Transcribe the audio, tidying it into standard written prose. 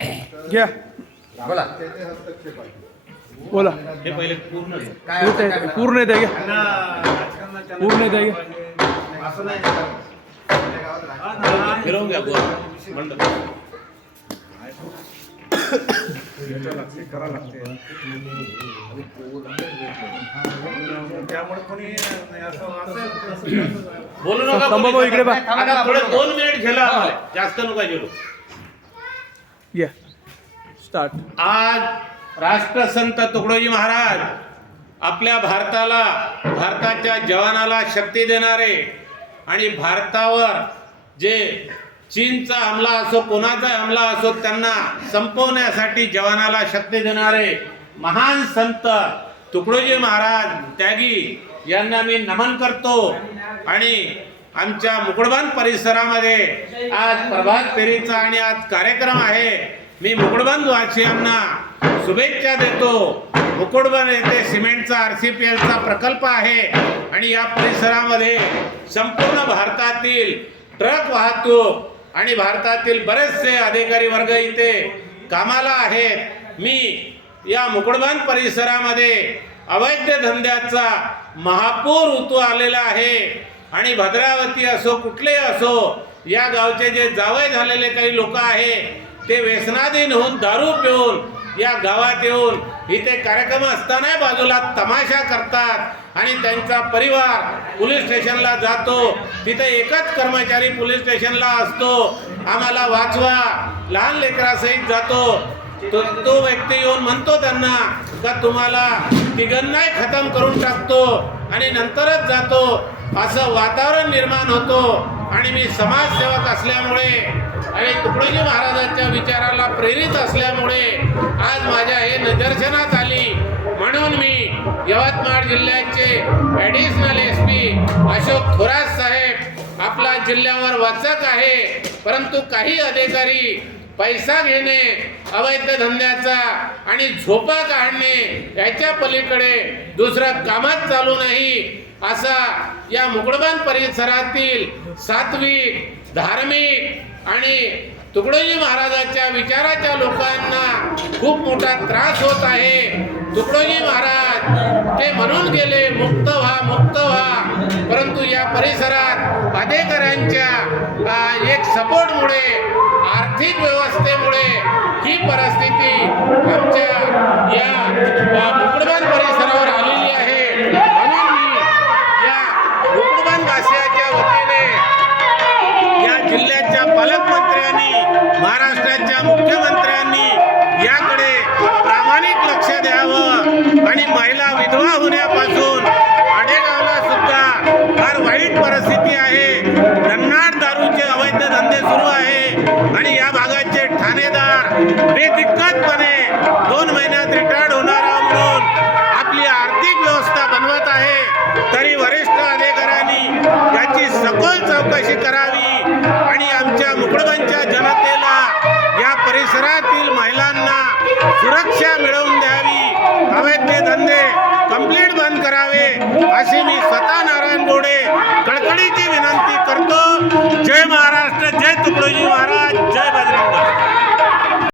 घ्या बोला. बोला. हे पहिले पूर्ण काय पूर्ण काय येते म्हणा? पूर्ण येते घ्या पूर्ण येते घ्या असं नाही का? आपल्या गावात राजकारण फिरवून घ्या बोल मंडप. बोलू नका थांबा भाऊ, इकडे बघ. आता थोडे 2 मिनिट झेला आम्हाला, जास्त नका झेलू. घ्या स्टार्ट. आज राष्ट्रसंत तुकडोजी महाराज आपल्या भारताला, भारताच्या जवानाला शक्ती देणारे आणि भारतावर जे चीनचा हमला असो, कोणाचा हमला असो, त्यांना संपवण्यासाठी जवानाला शक्ती देणारे महान संत तुकडोजी महाराज त्यागी यांना मी नमन करतो. आणि आमच्या मुकुडबान परिसरामध्ये आज प्रभात फेरीचा आणि आज कार्यक्रम आहे. मी मुकुडबान वासियांना शुभेच्छा देतो. मुकुडबान येथे सिमेंटचा RCPLचा प्रकल्प आहे आणि या परिसरामध्ये संपूर्ण भारतातील ट्रक वाहतूक आणि भारतातील बरेचसे अधिकारी वर्ग इथे कामाला आहेत. मी या मुकुडबान परिसरामध्ये अवैध धंद्याचा महापूर ऋतू आलेला आहे आणि भद्रावती असो कुठले असो, या गावचे जे जावई झालेले काही लोक आहेत ते व्यसनाधीन होऊन दारू पिऊन या गावात येऊन इथे कार्यक्रम असताना बाजूला तमाशा करतात आणि त्यांचा परिवार पोलीस स्टेशनला जातो. तिथे एकच कर्मचारी पोलीस स्टेशनला असतो, आम्हाला वाचवा, लहान लेकरासहित जातो. तो व्यक्ती येऊन म्हणतो त्यांना का तुम्हाला तिघांनाही खतम करून टाकतो आणि नंतरच जातो. असं वातावरण निर्माण होतो. आणि मी समाजसेवक असल्यामुळे आणि तुकडोजी महाराजांच्या विचाराला प्रेरित असल्यामुळे आज माझ्या हे निदर्शनात आली. म्हणून मी यवतमाळ जिल्ह्याचे ॲडिशनल SP अशोक थोरात साहेब आपला जिल्ह्यावर वाचक आहे, परंतु काही अधिकारी पैसा घेणे, अवैध धंद्याचा आणि झोपा काढणे याच्या पलीकडे दुसरं कामच चालू नाही, असा या मुकुडबान परिसरातील सात्विक, धार्मिक आणि तुकडोजी महाराजांच्या विचाराच्या लोकांना खूप मोठा त्रास होत आहे. तुकडोजी महाराज ते म्हणून गेले मुक्त व्हा, मुक्त व्हा, परंतु या परिसरात अधिकाऱ्यांच्या एक सपोर्टमुळे, आर्थिक व्यवस्थेमुळे ही परिस्थिती आमच्या या मुकुडबान परिसरावर आलेली आहे. म्हणून मी या मुकुडबान वासियाच्या वतीने या जिल्ह्याच्या पालकमंत्र्यांनी, महाराष्ट्राच्या मुख्यमंत्र्यांनी याकडे प्रामाणिक लक्ष द्यावं आणि महिला विधवा होण्यापासून आडेगावला सुद्धा फार वाईट परिस्थिती आहे. दन्नाट दारूचे अवैध धंदे सुरू आहे आणि या भागाचे ठाणेदार बेदिक्कतपणे 2 महिन्यात रिटायर्ड होणार म्हणून आपली आर्थिक व्यवस्था बनवत आहे. तरी वरिष्ठ अधिकाऱ्यांनी याची सखोल चौकशी करावी आणि आमच्या मुकुडबानच्या जनतेला, या परिसरातील महिलांना सुरक्षा मिळवून द्यावी, अवैध धंदे कंप्लीट बंद करावे अशी मी